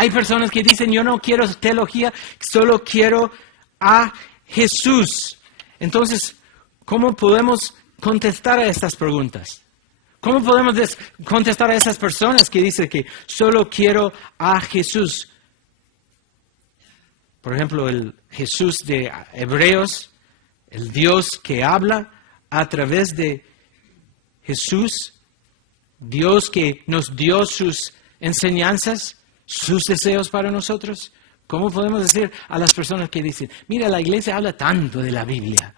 Hay personas que dicen, yo no quiero teología, solo quiero a Jesús. Entonces, ¿cómo podemos contestar a estas preguntas? ¿Cómo podemos contestar a esas personas que dicen que solo quiero a Jesús? Por ejemplo, el Jesús de Hebreos, el Dios que habla a través de Jesús, Dios que nos dio sus enseñanzas, sus deseos para nosotros. ¿Cómo podemos decir a las personas que dicen, mira, la iglesia habla tanto de la Biblia,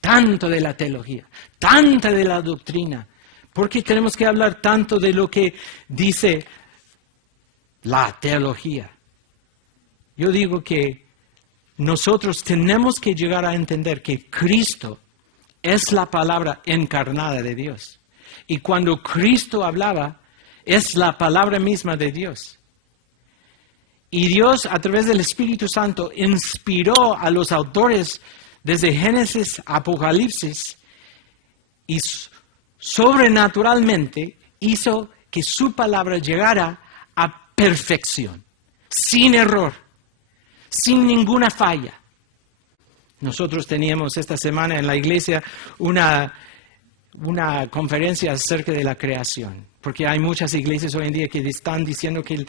tanto de la teología, tanta de la doctrina? ¿Por qué tenemos que hablar tanto de lo que dice la teología? Yo digo que nosotros tenemos que llegar a entender que Cristo es la palabra encarnada de Dios. Y cuando Cristo hablaba, es la palabra misma de Dios. Y Dios, a través del Espíritu Santo, inspiró a los autores desde Génesis a Apocalipsis y sobrenaturalmente hizo que su palabra llegara a perfección, sin error, sin ninguna falla. Nosotros teníamos esta semana en la iglesia una conferencia acerca de la creación, porque hay muchas iglesias hoy en día que están diciendo que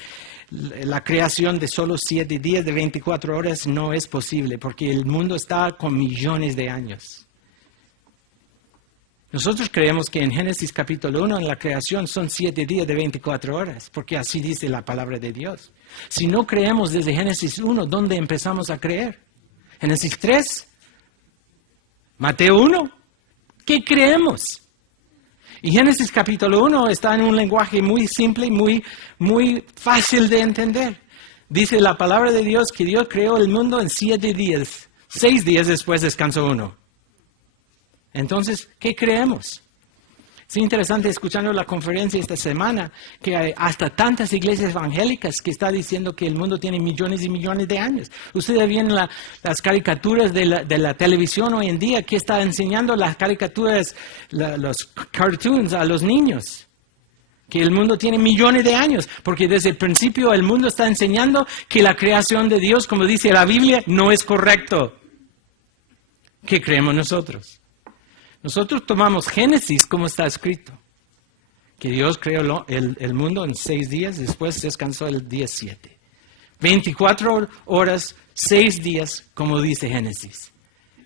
la creación de solo 7 días de 24 horas no es posible, porque el mundo está con millones de años. Nosotros creemos que en Génesis capítulo 1, en la creación, son 7 días de 24 horas, porque así dice la palabra de Dios. Si no creemos desde Génesis 1, ¿dónde empezamos a creer? Génesis 3, Mateo 1, ¿qué creemos? Y Génesis capítulo 1 está en un lenguaje muy simple, muy fácil de entender. Dice la palabra de Dios que Dios creó el mundo en 7 días, 6 días después descansó uno. Entonces, ¿qué creemos? Es interesante escuchando la conferencia esta semana que hay hasta tantas iglesias evangélicas que están diciendo que el mundo tiene millones y millones de años. Ustedes ven las caricaturas de la televisión hoy en día que está enseñando las caricaturas, los cartoons a los niños. Que el mundo tiene millones de años, porque desde el principio el mundo está enseñando que la creación de Dios, como dice la Biblia, no es correcto. ¿Qué creemos nosotros? Nosotros tomamos Génesis como está escrito, que Dios creó el mundo en 6 días, después descansó el día 7. 24 horas, 6 días, como dice Génesis.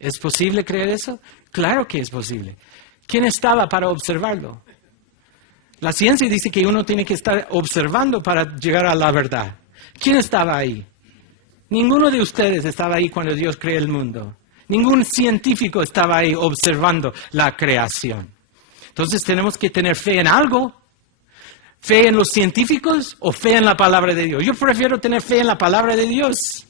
¿Es posible creer eso? Claro que es posible. ¿Quién estaba para observarlo? La ciencia dice que uno tiene que estar observando para llegar a la verdad. ¿Quién estaba ahí? Ninguno de ustedes estaba ahí cuando Dios creó el mundo. Ningún científico estaba ahí observando la creación. Entonces tenemos que tener fe en algo. ¿Fe en los científicos o fe en la palabra de Dios? Yo prefiero tener fe en la palabra de Dios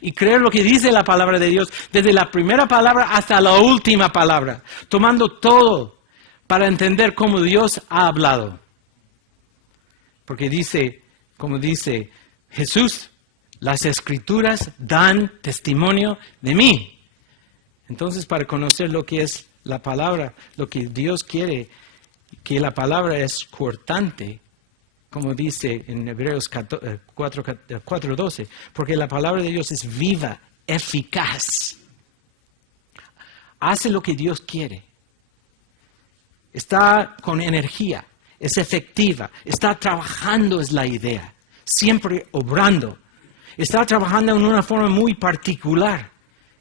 y creer lo que dice la palabra de Dios desde la primera palabra hasta la última palabra, tomando todo para entender cómo Dios ha hablado. Porque dice, como dice Jesús, las Escrituras dan testimonio de mí. Entonces, para conocer lo que es la palabra, lo que Dios quiere, que la palabra es cortante, como dice en Hebreos 4:12, porque la palabra de Dios es viva, eficaz. Hace lo que Dios quiere. Está con energía, es efectiva, está trabajando, es la idea, siempre obrando. Está trabajando en una forma muy particular,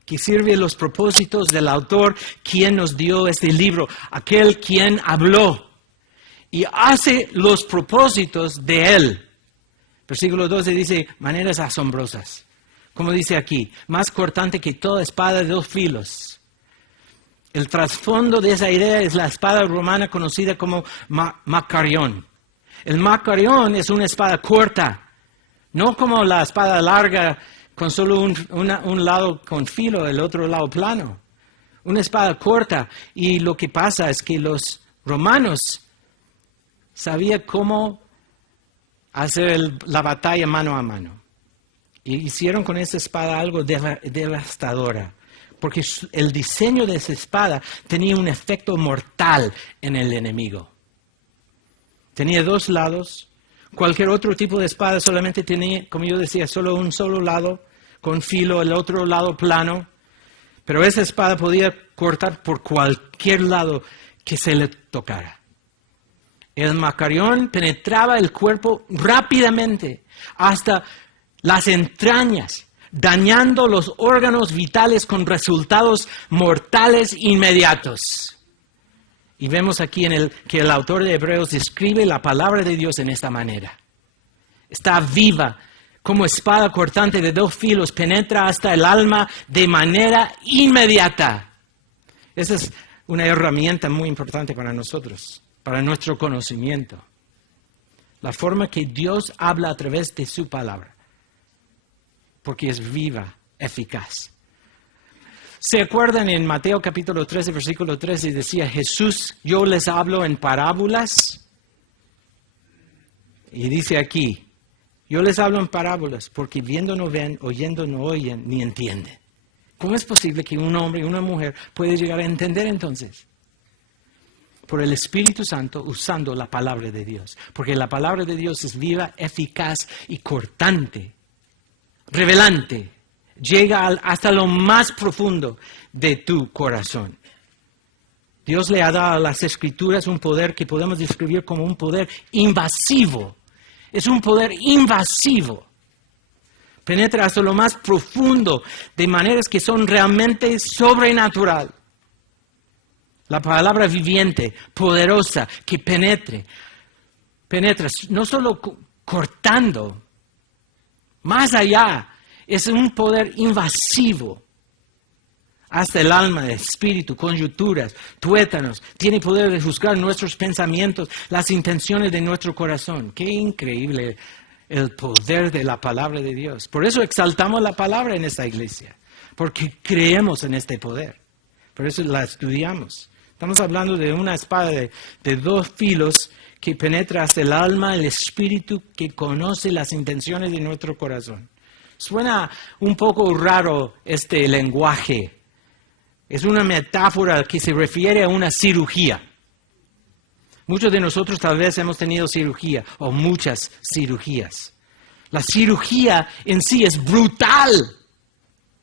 que sirve a los propósitos del autor, quien nos dio este libro, aquel quien habló, y hace los propósitos de él. Versículo 12 dice, maneras asombrosas. Como dice aquí, más cortante que toda espada de 2 filos. El trasfondo de esa idea es la espada romana conocida como macarión. El macarión es una espada corta, no como la espada larga con solo un lado con filo, el otro lado plano. Una espada corta. Y lo que pasa es que los romanos sabían cómo hacer la batalla mano a mano. Y hicieron con esa espada algo devastadora. Porque el diseño de esa espada tenía un efecto mortal en el enemigo. Tenía 2 lados Cualquier otro tipo de espada solamente tenía, como yo decía, solo un solo lado, con filo, el otro lado plano. Pero esa espada podía cortar por cualquier lado que se le tocara. El macarión penetraba el cuerpo rápidamente hasta las entrañas, dañando los órganos vitales con resultados mortales inmediatos. Y vemos aquí que el autor de Hebreos describe la palabra de Dios en esta manera. Está viva, como espada cortante de 2 filos, penetra hasta el alma de manera inmediata. Esa es una herramienta muy importante para nosotros, para nuestro conocimiento. La forma que Dios habla a través de su palabra, porque es viva, eficaz. ¿Se acuerdan en Mateo capítulo 13, versículo 13, decía Jesús, yo les hablo en parábolas? Y dice aquí, yo les hablo en parábolas porque viendo no ven, oyendo no oyen, ni entienden. ¿Cómo es posible que un hombre y una mujer puedan llegar a entender entonces? Por el Espíritu Santo usando la palabra de Dios. Porque la palabra de Dios es viva, eficaz y cortante, revelante. Llega hasta lo más profundo de tu corazón. Dios le ha dado a las Escrituras un poder que podemos describir como un poder invasivo. Es un poder invasivo. Penetra hasta lo más profundo de maneras que son realmente sobrenatural. La palabra viviente, poderosa, que penetra no solo cortando, más allá. Es un poder invasivo hasta el alma, el espíritu, conjunturas, tuétanos. Tiene poder de juzgar nuestros pensamientos, las intenciones de nuestro corazón. Qué increíble el poder de la palabra de Dios. Por eso exaltamos la palabra en esta iglesia, porque creemos en este poder. Por eso la estudiamos. Estamos hablando de una espada de 2 filos que penetra hasta el alma, el espíritu, que conoce las intenciones de nuestro corazón. Suena un poco raro este lenguaje. Es una metáfora que se refiere a una cirugía. Muchos de nosotros tal vez hemos tenido cirugía o muchas cirugías. La cirugía en sí es brutal.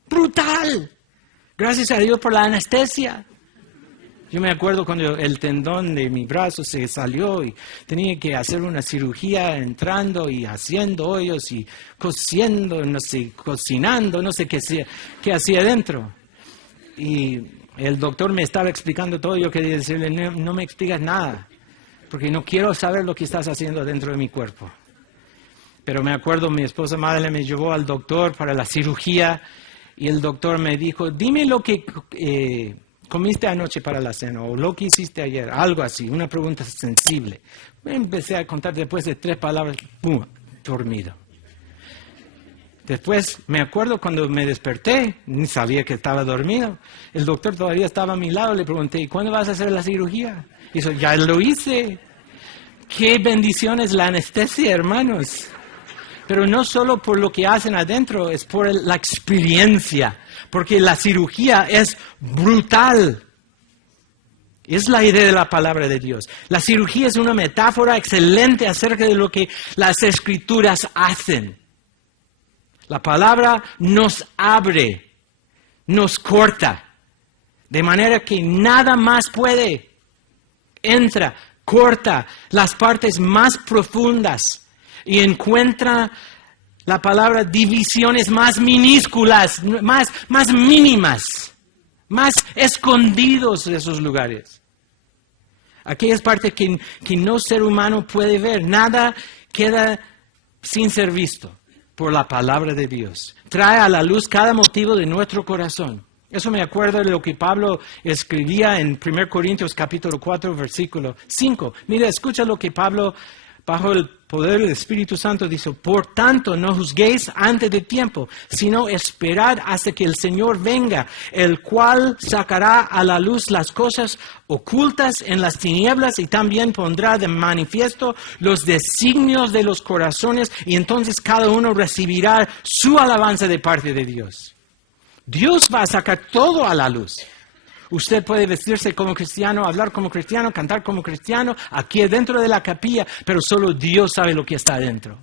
Brutal. Gracias a Dios por la anestesia. Yo me acuerdo cuando el tendón de mi brazo se salió y tenía que hacer una cirugía entrando y haciendo hoyos y cosiendo, no sé, cocinando, no sé qué hacía adentro. Y el doctor me estaba explicando todo. Yo quería decirle, no me explicas nada, porque no quiero saber lo que estás haciendo dentro de mi cuerpo. Pero me acuerdo, mi esposa Madeleine me llevó al doctor para la cirugía y el doctor me dijo, dime lo que comiste anoche para la cena o lo que hiciste ayer, algo así, una pregunta sensible. Me empecé a contar después de 3 palabras, ¡pum!, dormido. Después me acuerdo cuando me desperté, ni sabía que estaba dormido. El doctor todavía estaba a mi lado, le pregunté, ¿y cuándo vas a hacer la cirugía? Y dijo, ya lo hice. ¡Qué bendición es la anestesia, hermanos! Pero no solo por lo que hacen adentro, es por la experiencia. Porque la cirugía es brutal. Es la idea de la palabra de Dios. La cirugía es una metáfora excelente acerca de lo que las Escrituras hacen. La palabra nos abre, nos corta, de manera que nada más puede. Entra, corta las partes más profundas y encuentra la palabra divisiones más minúsculas, más mínimas, más escondidos de esos lugares. Aquellas partes que no ser humano puede ver, nada queda sin ser visto por la palabra de Dios. Trae a la luz cada motivo de nuestro corazón. Eso me acuerdo de lo que Pablo escribía en 1 Corintios capítulo 4, versículo 5. Mira, escucha lo que Pablo, bajo el poder del Espíritu Santo, dice: por tanto, no juzguéis antes de tiempo, sino esperad hasta que el Señor venga, el cual sacará a la luz las cosas ocultas en las tinieblas y también pondrá de manifiesto los designios de los corazones, y entonces cada uno recibirá su alabanza de parte de Dios. Dios va a sacar todo a la luz. Usted puede vestirse como cristiano, hablar como cristiano, cantar como cristiano, aquí dentro de la capilla, pero solo Dios sabe lo que está adentro.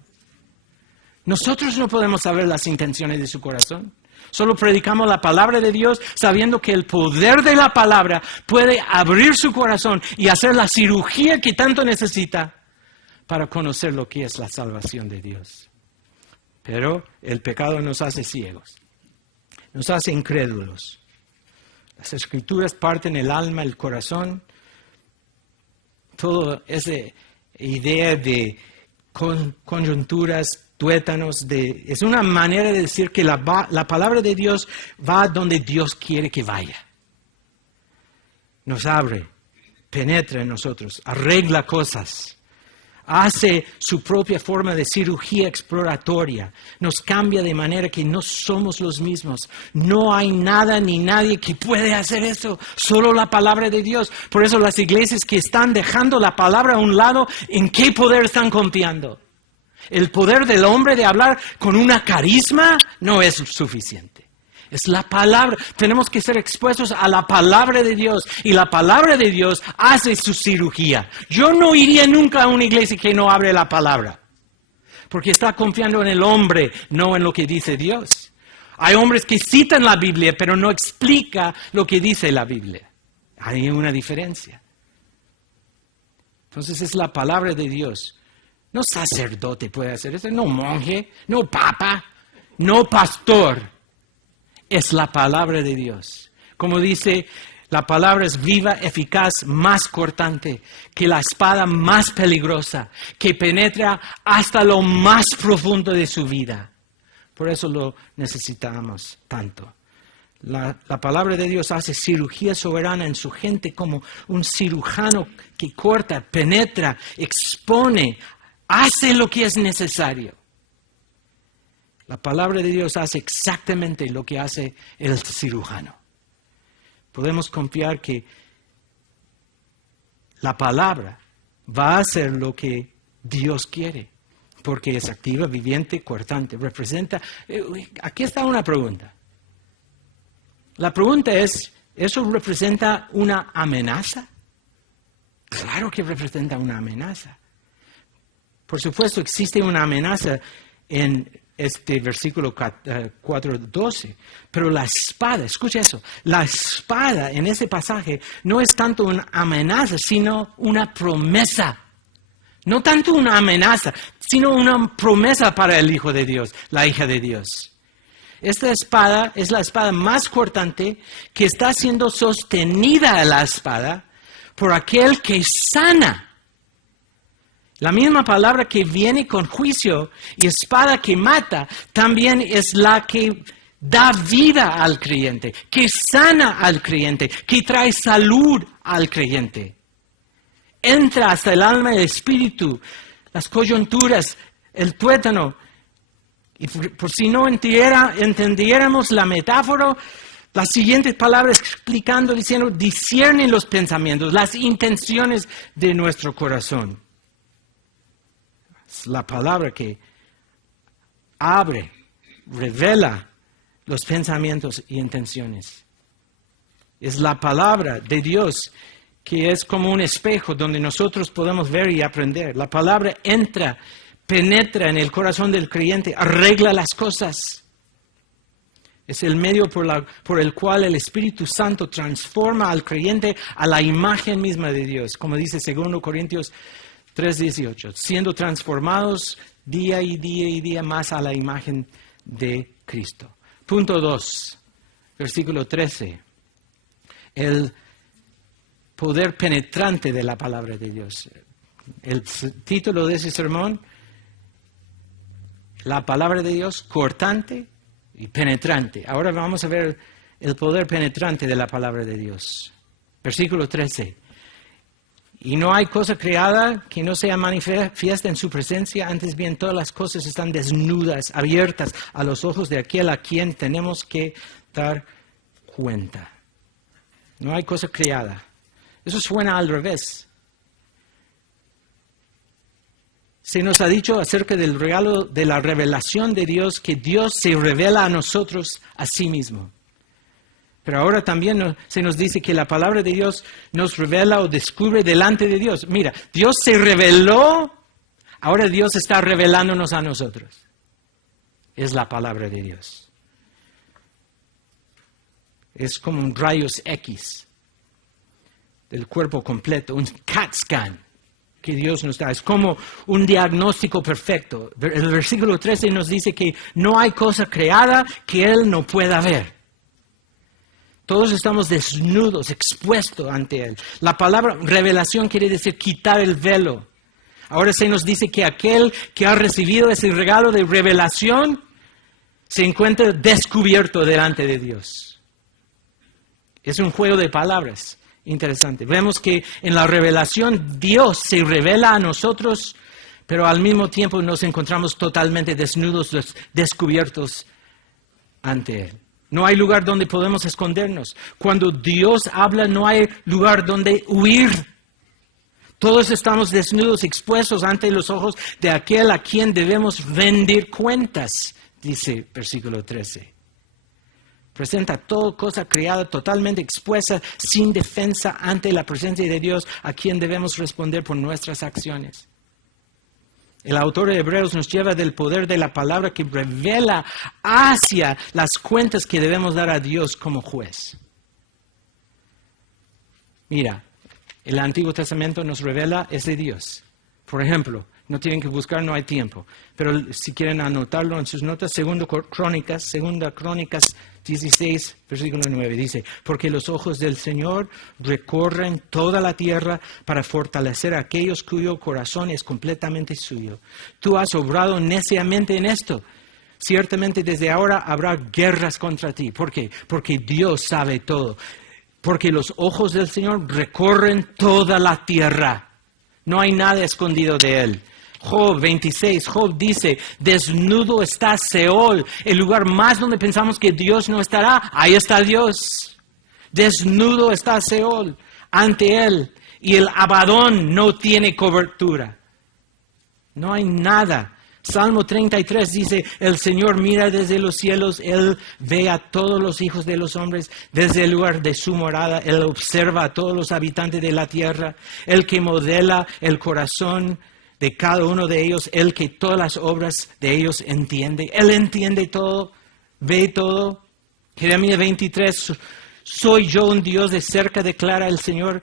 Nosotros no podemos saber las intenciones de su corazón. Solo predicamos la palabra de Dios sabiendo que el poder de la palabra puede abrir su corazón y hacer la cirugía que tanto necesita para conocer lo que es la salvación de Dios. Pero el pecado nos hace ciegos, nos hace incrédulos. Las Escrituras parten el alma, el corazón. Toda esa idea de coyunturas, tuétanos, es una manera de decir que la palabra de Dios va donde Dios quiere que vaya. Nos abre, penetra en nosotros, arregla cosas, hace su propia forma de cirugía exploratoria, nos cambia de manera que no somos los mismos. No hay nada ni nadie que puede hacer eso, solo la palabra de Dios. Por eso las iglesias que están dejando la palabra a un lado, ¿en qué poder están confiando? El poder del hombre de hablar con una carisma no es suficiente. Es la palabra. Tenemos que ser expuestos a la palabra de Dios. Y la palabra de Dios hace su cirugía. Yo no iría nunca a una iglesia que no abre la palabra. Porque está confiando en el hombre, no en lo que dice Dios. Hay hombres que citan la Biblia, pero no explica lo que dice la Biblia. Hay una diferencia. Entonces es la palabra de Dios. No sacerdote puede hacer eso, no monje, no papa, no pastor. Es la palabra de Dios. Como dice, la palabra es viva, eficaz, más cortante que la espada más peligrosa, que penetra hasta lo más profundo de su vida. Por eso lo necesitamos tanto. La palabra de Dios hace cirugía soberana en su gente como un cirujano que corta, penetra, expone, hace lo que es necesario. La palabra de Dios hace exactamente lo que hace el cirujano. Podemos confiar que la palabra va a hacer lo que Dios quiere, porque es activa, viviente, cortante. Representa. Aquí está una pregunta. La pregunta es, ¿eso representa una amenaza? Claro que representa una amenaza. Por supuesto, existe una amenaza en este versículo 4:12, pero la espada, escucha eso, la espada en ese pasaje no es tanto una amenaza, sino una promesa. No tanto una amenaza, sino una promesa para el Hijo de Dios, la hija de Dios. Esta espada es la espada más cortante que está siendo sostenida a la espada por aquel que sana. La misma palabra que viene con juicio y espada que mata, también es la que da vida al creyente, que sana al creyente, que trae salud al creyente. Entra hasta el alma y el espíritu, las coyunturas, el tuétano. Y por si no entendiéramos la metáfora, las siguientes palabras explicando, diciendo, disciernen los pensamientos, las intenciones de nuestro corazón. Es la palabra que abre, revela los pensamientos y intenciones. Es la palabra de Dios que es como un espejo donde nosotros podemos ver y aprender. La palabra entra, penetra en el corazón del creyente, arregla las cosas. Es el medio por el cual el Espíritu Santo transforma al creyente a la imagen misma de Dios. Como dice 2 Corintios 3:18, siendo transformados día y día más a la imagen de Cristo. Punto 2, versículo 13. El poder penetrante de la palabra de Dios. El título de ese sermón, la palabra de Dios, cortante y penetrante. Ahora vamos a ver el poder penetrante de la palabra de Dios. Versículo 13. Y no hay cosa creada que no sea manifiesta en su presencia, antes bien todas las cosas están desnudas, abiertas a los ojos de aquel a quien tenemos que dar cuenta. No hay cosa creada. Eso suena al revés. Se nos ha dicho acerca del regalo de la revelación de Dios, que Dios se revela a nosotros a sí mismo. Pero ahora también se nos dice que la palabra de Dios nos revela o descubre delante de Dios. Mira, Dios se reveló, ahora Dios está revelándonos a nosotros. Es la palabra de Dios. Es como un rayos X del cuerpo completo, un CAT scan que Dios nos da. Es como un diagnóstico perfecto. El versículo 13 nos dice que no hay cosa creada que Él no pueda ver. Todos estamos desnudos, expuestos ante Él. La palabra revelación quiere decir quitar el velo. Ahora se nos dice que aquel que ha recibido ese regalo de revelación se encuentra descubierto delante de Dios. Es un juego de palabras interesante. Vemos que en la revelación Dios se revela a nosotros, pero al mismo tiempo nos encontramos totalmente desnudos, descubiertos ante Él. No hay lugar donde podemos escondernos. Cuando Dios habla, no hay lugar donde huir. Todos estamos desnudos, expuestos ante los ojos de aquel a quien debemos rendir cuentas, dice versículo 13. Presenta toda cosa creada totalmente expuesta, sin defensa ante la presencia de Dios, a quien debemos responder por nuestras acciones. El autor de Hebreos nos lleva del poder de la palabra que revela hacia las cuentas que debemos dar a Dios como juez. Mira, el Antiguo Testamento nos revela es de Dios. Por ejemplo, no tienen que buscar, no hay tiempo. Pero si quieren anotarlo en sus notas, Segunda Crónicas 16, versículo 9, dice: porque los ojos del Señor recorren toda la tierra para fortalecer a aquellos cuyo corazón es completamente suyo. Tú has obrado neciamente en esto. Ciertamente desde ahora habrá guerras contra ti. ¿Por qué? Porque Dios sabe todo. Porque los ojos del Señor recorren toda la tierra. No hay nada escondido de Él. Job 26, Job dice: desnudo está Seol, el lugar más donde pensamos que Dios no estará, ahí está Dios. Desnudo está Seol ante Él, y el Abadón no tiene cobertura. No hay nada. Salmo 33 dice: el Señor mira desde los cielos, Él ve a todos los hijos de los hombres, desde el lugar de su morada, Él observa a todos los habitantes de la tierra, el que modela el corazón de cada uno de ellos, el que todas las obras de ellos entiende. Él entiende todo, ve todo. Jeremías 23, soy yo un Dios de cerca, declara el Señor,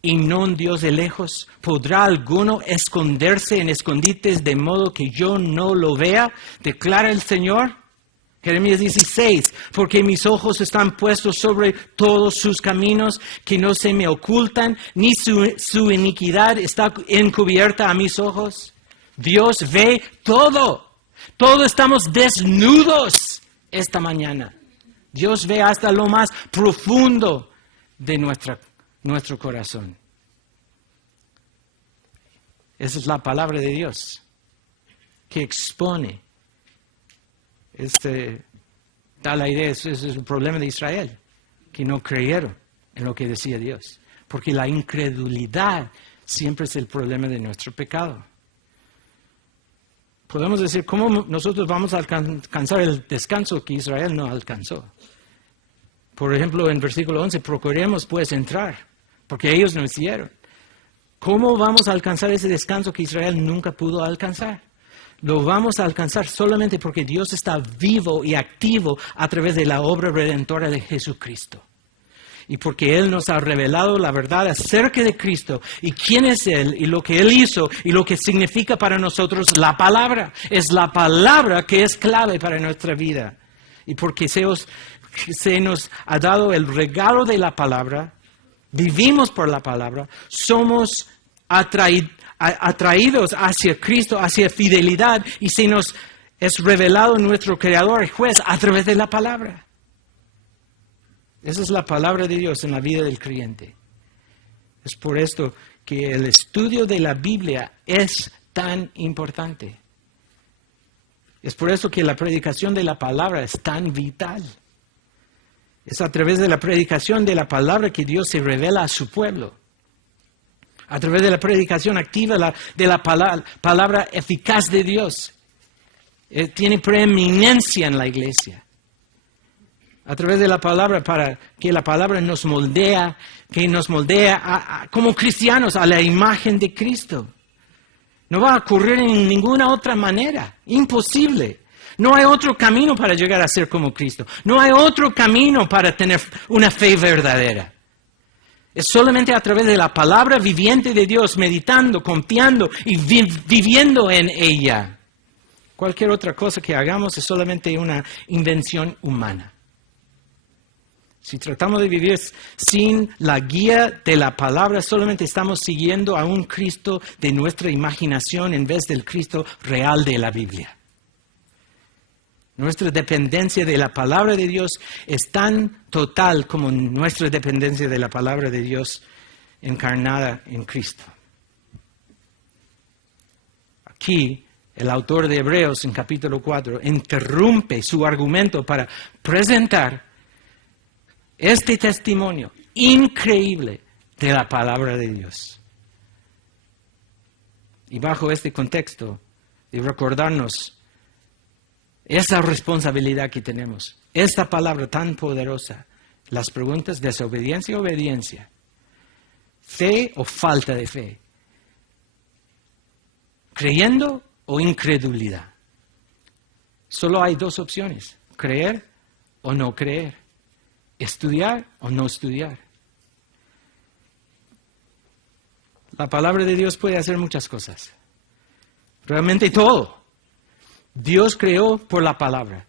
y no un Dios de lejos. ¿Podrá alguno esconderse en escondites de modo que yo no lo vea? Declara el Señor. Jeremías 16, porque mis ojos están puestos sobre todos sus caminos, que no se me ocultan, ni su iniquidad está encubierta a mis ojos. Dios ve todo. Todos estamos desnudos esta mañana. Dios ve hasta lo más profundo de nuestro corazón. Esa es la palabra de Dios que expone. Da la idea, ese es el problema de Israel, que no creyeron en lo que decía Dios. Porque la incredulidad siempre es el problema de nuestro pecado. Podemos decir, ¿cómo nosotros vamos a alcanzar el descanso que Israel no alcanzó? Por ejemplo, en versículo 11, procuremos pues entrar, porque ellos no hicieron. ¿Cómo vamos a alcanzar ese descanso que Israel nunca pudo alcanzar? Lo vamos a alcanzar solamente porque Dios está vivo y activo a través de la obra redentora de Jesucristo. Y porque Él nos ha revelado la verdad acerca de Cristo y quién es Él y lo que Él hizo y lo que significa para nosotros la palabra. Es la palabra que es clave para nuestra vida. Y porque se nos ha dado el regalo de la palabra, vivimos por la palabra, somos atraídos hacia Cristo, hacia fidelidad, y se nos es revelado nuestro Creador y Juez a través de la palabra. Esa es la palabra de Dios en la vida del creyente. Es por esto que el estudio de la Biblia es tan importante. Es por eso que la predicación de la palabra es tan vital. Es a través de la predicación de la palabra que Dios se revela a su pueblo. A través de la predicación activa de la palabra eficaz de Dios. Tiene preeminencia en la iglesia. A través de la palabra, para que la palabra nos moldea, como cristianos a la imagen de Cristo. No va a ocurrir en ninguna otra manera. Imposible. No hay otro camino para llegar a ser como Cristo. No hay otro camino para tener una fe verdadera. Es solamente a través de la palabra viviente de Dios, meditando, confiando y viviendo en ella. Cualquier otra cosa que hagamos es solamente una invención humana. Si tratamos de vivir sin la guía de la palabra, solamente estamos siguiendo a un Cristo de nuestra imaginación en vez del Cristo real de la Biblia. Nuestra dependencia de la palabra de Dios es tan total como nuestra dependencia de la palabra de Dios encarnada en Cristo. Aquí, el autor de Hebreos en capítulo 4 interrumpe su argumento para presentar este testimonio increíble de la palabra de Dios. Y bajo este contexto de recordarnos esa responsabilidad que tenemos, esta palabra tan poderosa, las preguntas: desobediencia o obediencia, fe o falta de fe, creyendo o incredulidad. Solo hay dos opciones: creer o no creer, estudiar o no estudiar. La palabra de Dios puede hacer muchas cosas, realmente todo. Dios creó por la palabra.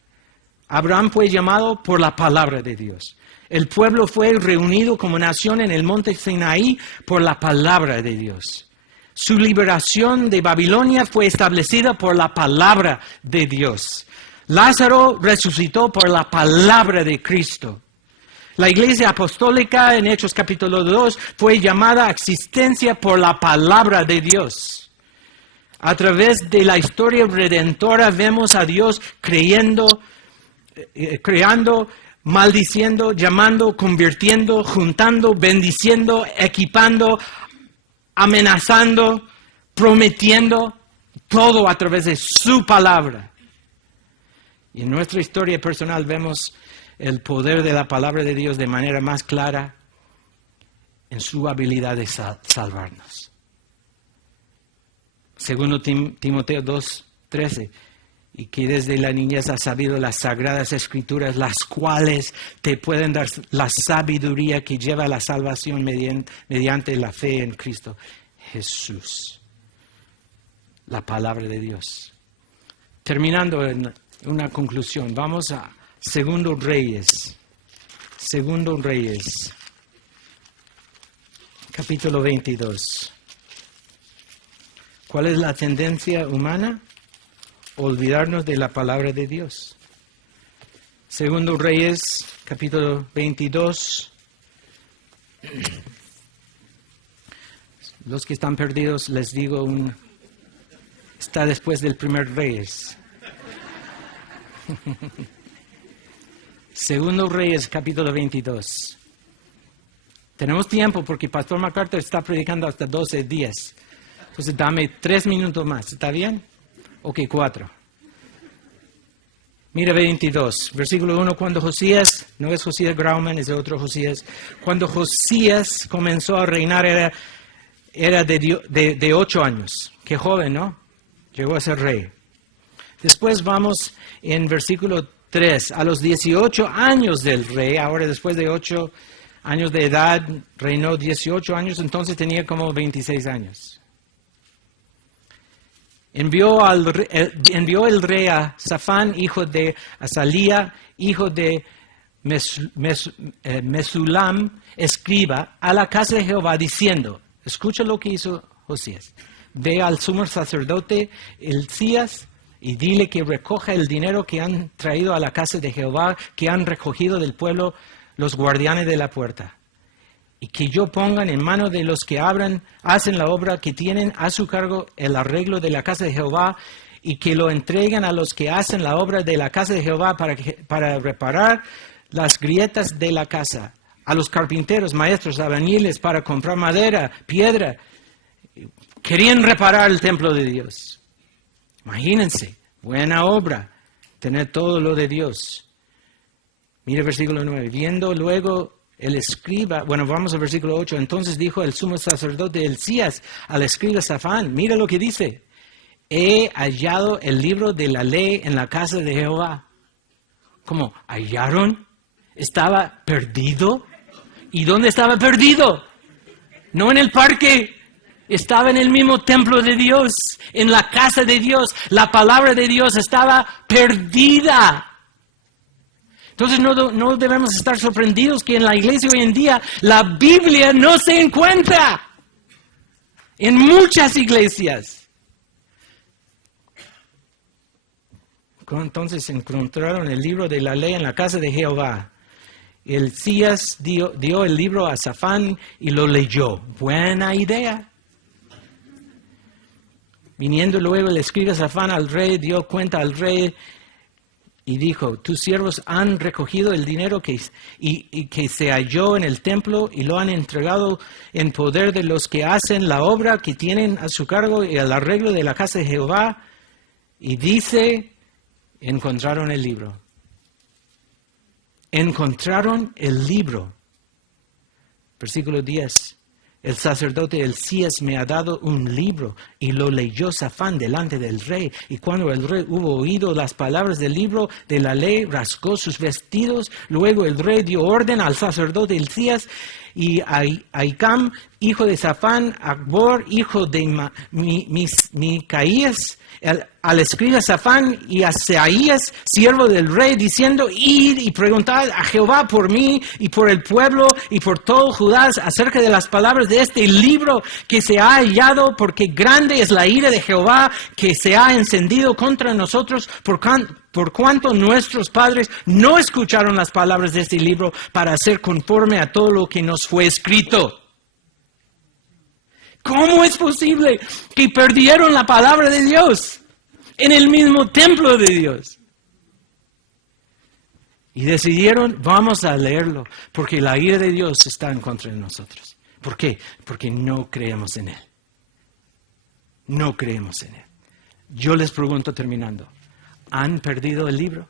Abraham fue llamado por la palabra de Dios. El pueblo fue reunido como nación en el monte Sinaí por la palabra de Dios. Su liberación de Babilonia fue establecida por la palabra de Dios. Lázaro resucitó por la palabra de Cristo. La iglesia apostólica en Hechos capítulo 2 fue llamada a existencia por la palabra de Dios. A través de la historia redentora vemos a Dios creando, maldiciendo, llamando, convirtiendo, juntando, bendiciendo, equipando, amenazando, prometiendo, todo a través de su palabra. Y en nuestra historia personal vemos el poder de la palabra de Dios de manera más clara en su habilidad de salvarnos. Segundo Timoteo 2:13, y que desde la niñez has sabido las sagradas escrituras, las cuales te pueden dar la sabiduría que lleva a la salvación mediante la fe en Cristo Jesús. La palabra de Dios. Terminando en una conclusión, vamos a Segundo Reyes, capítulo 22. ¿Cuál es la tendencia humana? Olvidarnos de la palabra de Dios. Segundo Reyes, capítulo 22. Los que están perdidos, les digo, está después del primer Reyes. Segundo Reyes, capítulo 22. Tenemos tiempo porque Pastor MacArthur está predicando hasta 12 días. Entonces dame 3 minutos más, ¿está bien? Ok, 4. Mira 22, versículo 1, cuando Josías, no es Josías Grauman, es otro Josías, cuando Josías comenzó a reinar era de 8 años. Qué joven, ¿no? Llegó a ser rey. Después vamos en versículo 3, a los 18 años del rey, ahora después de 8 años de edad, reinó 18 años, entonces tenía como 26 años. Envió el rey a Safán, hijo de Asalía, hijo de Mesulam, escriba, a la casa de Jehová, diciendo, escucha lo que hizo Josías, ve al sumo sacerdote Hilcías y dile que recoja el dinero que han traído a la casa de Jehová, que han recogido del pueblo los guardianes de la puerta. Y que yo pongan en manos de los que hacen la obra, que tienen a su cargo el arreglo de la casa de Jehová, y que lo entreguen a los que hacen la obra de la casa de Jehová para reparar las grietas de la casa, a los carpinteros, maestros, albañiles para comprar madera, piedra. Querían reparar el templo de Dios. Imagínense, buena obra, tener todo lo de Dios. Mira versículo 9. Viendo luego el escriba, bueno, vamos al versículo 8. Entonces dijo el sumo sacerdote Hilcías al escriba Safán, mira lo que dice. He hallado el libro de la ley en la casa de Jehová. ¿Cómo? ¿Hallaron? ¿Estaba perdido? ¿Y dónde estaba perdido? No en el parque. Estaba en el mismo templo de Dios, en la casa de Dios. La palabra de Dios estaba perdida. Entonces no debemos estar sorprendidos que en la iglesia hoy en día la Biblia no se encuentra. En muchas iglesias. Entonces encontraron el libro de la ley en la casa de Jehová. Hilcías dio el libro a Safán y lo leyó. Buena idea. Viniendo luego el escriba Safán al rey, dio cuenta al rey y dijo, tus siervos han recogido el dinero que se halló en el templo y lo han entregado en poder de los que hacen la obra que tienen a su cargo y al arreglo de la casa de Jehová. Y dice, encontraron el libro. Encontraron el libro. Versículo 10. El sacerdote Hilcías me ha dado un libro y lo leyó Safán delante del rey. Y cuando el rey hubo oído las palabras del libro de la ley, rasgó sus vestidos. Luego el rey dio orden al sacerdote Hilcías y a Ahicam, hijo de Safán, Acbor, hijo de Micaías, al escriba Safán y a Seaías, siervo del rey, diciendo, id y preguntad a Jehová por mí y por el pueblo y por todo Judá acerca de las palabras de este libro que se ha hallado, porque grande es la ira de Jehová que se ha encendido contra nosotros, por cuanto nuestros padres no escucharon las palabras de este libro para hacer conforme a todo lo que nos fue escrito. ¿Cómo es posible que perdieron la palabra de Dios en el mismo templo de Dios? Y decidieron, vamos a leerlo, porque la ira de Dios está en contra de nosotros. ¿Por qué? Porque no creemos en Él. No creemos en Él. Yo les pregunto terminando, ¿han perdido el libro?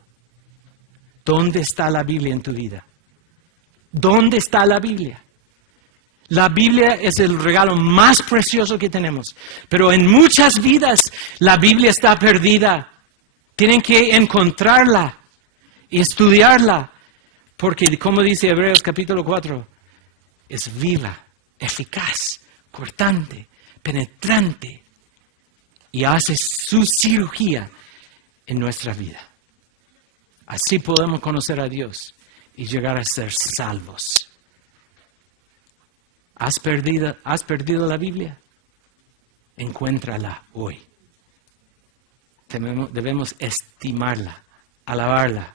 ¿Dónde está la Biblia en tu vida? ¿Dónde está la Biblia? La Biblia es el regalo más precioso que tenemos, pero en muchas vidas la Biblia está perdida. Tienen que encontrarla y estudiarla, porque como dice Hebreos capítulo 4, es viva, eficaz, cortante, penetrante y hace su cirugía en nuestra vida. Así podemos conocer a Dios y llegar a ser salvos. ¿Has perdido la Biblia? Encuéntrala hoy. Debemos estimarla, alabarla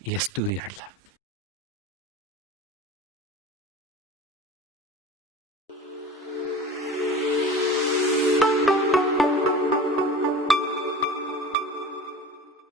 y estudiarla.